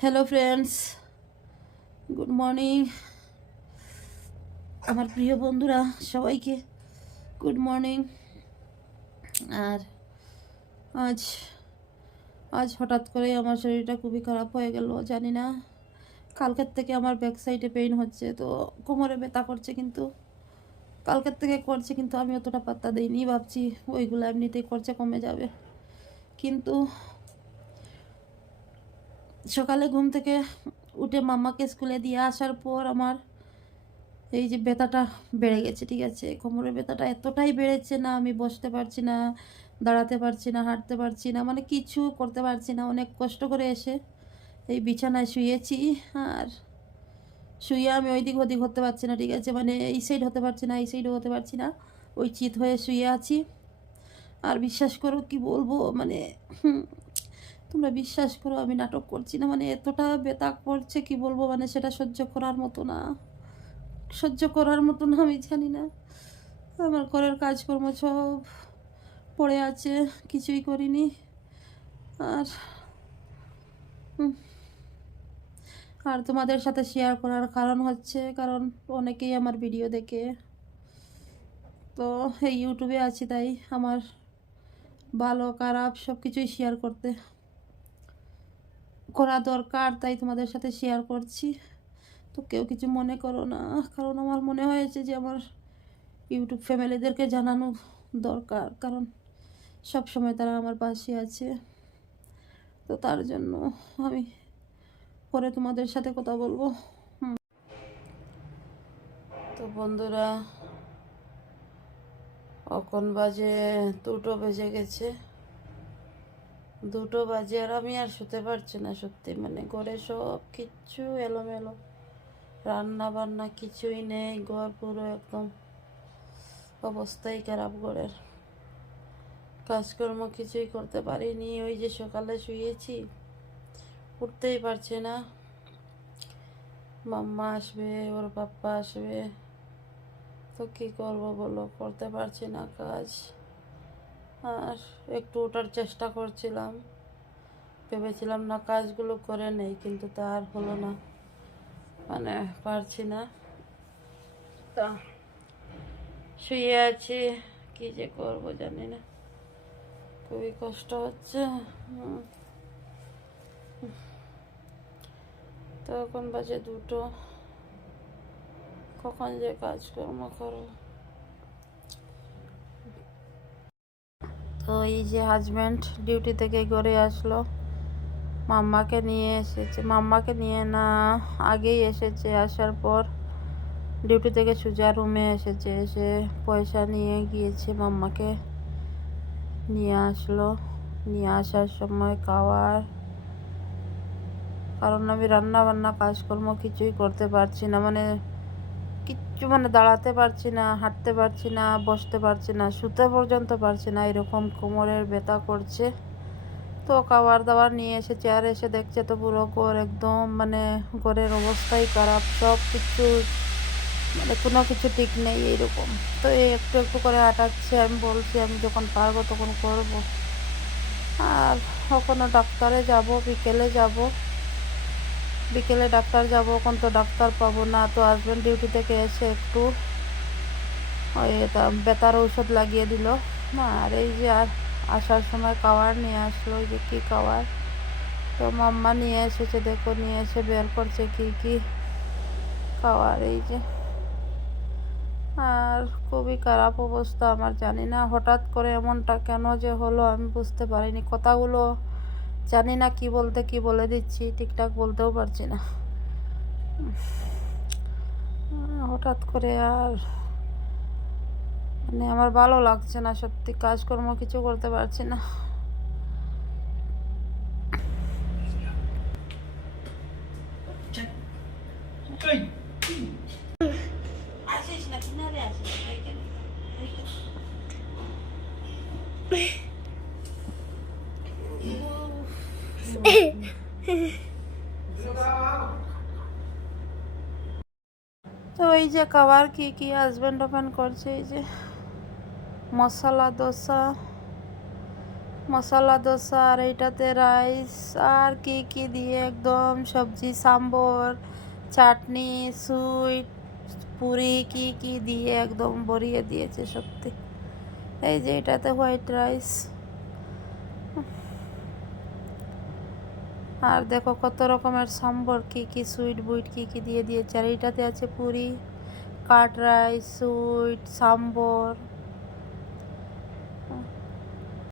Hello friends, good morning. আমার প্রিয় বন্ধুরা সবাইকে গুড মর্নিং। আর আজ আজ হঠাৎ করে আমার শরীরটা খুবই খারাপ হয়ে গেল। জানি না, কালকের থেকে আমার ব্যাক সাইডে পেইন হচ্ছে, তো কোমরে ব্যথা করছে, কিন্তু কালকের থেকে করছে, কিন্তু আমি অতটা পাত্তা দিইনি। ভাবছি ওইগুলো এমনিতেই করছে, কমে যাবে। কিন্তু সকালে ঘুম থেকে উঠে মাম্মাকে স্কুলে দিয়ে আসার পর আমার এই যে ব্যথাটা বেড়ে গেছে। ঠিক আছে, কোমরের ব্যথাটা এতটাই বেড়েছে না, আমি বসতে পারছি না, দাঁড়াতে পারছি না, হাঁটতে পারছি না, মানে কিছু করতে পারছি না। অনেক কষ্ট করে এসে এই বিছানায় শুয়েছি, আর শুয়ে আমি ওই দিক ওদিক হতে পারছি না। ঠিক আছে, মানে এই সাইড হতে পারছি না, এই সাইডও হতে পারছি না, ওই চিত হয়ে শুয়ে আছি। আর বিশ্বাস করো, কি বলবো, মানে তোমরা বিশ্বাস করো, আমি নাটক করছি না, মানে এতটা ব্যথা করছে, কি বলবো, মানে সেটা সহ্য করার মতো না, সহ্য করার মতো না। আমি জানি না, আমার ঘরের কাজকর্ম সব পড়ে আছে, কিছুই করিনি। আর আর তোমাদের সাথে শেয়ার করার কারণ হচ্ছে, কারণ অনেকেই আমার ভিডিও দেখে, তো এই ইউটিউবে আছি, তাই আমার ভালো খারাপ সব কিছুই শেয়ার করা দরকার, তাই তোমাদের সাথে শেয়ার করছি। তো কেউ কিছু মনে করো না, কারণ আমার মনে হয়েছে যে আমার ইউটিউব ফ্যামিলিদেরকে জানানো দরকার, কারণ সব সময় তারা আমার পাশে আছে। তো তার জন্য আমি পরে তোমাদের সাথে কথা বলবো। তো বন্ধুরা, এখন বাজে 2টো বেজে গেছে, 2টো বাজে, আর আমি আর শুতে পারছি না সত্যি। মানে ঘরে সব কিচ্ছু এলোমেলো, রান্না বান্না কিছুই নেই, ঘর পুরো একদম অবস্থাই খারাপ। ঘরের কাজকর্ম কিছুই করতে পারিনি। ওই যে সকালে শুয়েছি, উঠতেই পারছি না। মাম্মা আসবে, ওর পাপ্পা আসবে, তো কি করব বলো, করতে পারছি না কাজ। আর একটু ওঠার চেষ্টা করছিলাম, ভেবেছিলাম না কাজগুলো করে নেই, কিন্তু তা আর হলো না, মানে পারছি না। তা শুয়ে আছি, কি যে করব জানি না, খুবই কষ্ট হচ্ছে। তো এখন বাজে 2টো, কখন যে কাজকর্ম করো। তো এই যে হাজব্যান্ড ডিউটি থেকে ঘরে আসলো, মাম্মাকে নিয়ে এসেছে, মাম্মাকে নিয়ে না, আগেই এসেছে। আসার পর ডিউটি থেকে সোজা রুমে এসেছে, এসে পয়সা নিয়ে গিয়েছে, মাম্মাকে নিয়ে আসলো। নিয়ে আসার সময় খাওয়ার, কারণ আমি রান্না বান্না কাজকর্ম কিছুই করতে পারছি না, মানে কিচ্ছু, মানে দাঁড়াতে পারছি না, হাঁটতে পারছি না, বসতে পারছি না, শুতে পর্যন্ত পারছি না, এরকম কোমরের ব্যথা করছে। তো খাবার দাবার নিয়ে এসেছে, আর এসে দেখছে তো পুরো ঘর একদম, মানে ঘরের অবস্থাই খারাপ, সব কিছু, মানে কোনো কিছু ঠিক নেই এইরকম। তো এই একটু একটু করে হাঁটাচ্ছে, আমি বলছি আমি যখন পারবো তখন করব। আর কখনো ডাক্তারে যাব, বিকেলে ডাক্তার যাব, এখন তো ডাক্তার পাবো না। তো হাজব্যান্ড ডিউটি থেকে এসে একটু ওই ব্যথার ঔষধ লাগিয়ে দিল। আর এই যে আর আসার সময় খাবার নিয়ে আসলো, ওই যে কী খাবার, তো মাম্মা নিয়ে এসেছে, দেখো নিয়ে এসে বের করছে কি কি খাবার, এই যে। আর খুবই খারাপ অবস্থা আমার, জানি না হঠাৎ করে এমনটা কেন যে হলো, আমি বুঝতে পারিনি। কথাগুলো জানি না কি বলতে কি বলে দিচ্ছি, ঠিকঠাক বলতেও পারছি না। হঠাৎ করে আর মানে আমার ভালো লাগছে না সত্যি, কাজকর্ম কিছু করতে পারছি না। আসিস না, কিনারে আসিস। তো এই যে খাবার কি কি হাজব্যান্ড ওপেন করছে, এই যে মশলা দোসা, মশলা দোসা, আর এইটাতে রাইস আর কি কি দিয়ে একদম সবজি, সাম্বর, চাটনি, সুইট, পুরি, কি কি দিয়ে একদম ভরিয়ে দিয়েছে সত্যি। এই যে এটাতে হোয়াইট রাইস, আর দেখো কত রকমের সাম্বর, কি কি সুইট বুইট কি কি দিয়ে দিয়েছে। আর এইটাতে আছে পুরি, কাট রাইস, সুইট, সাম্বর,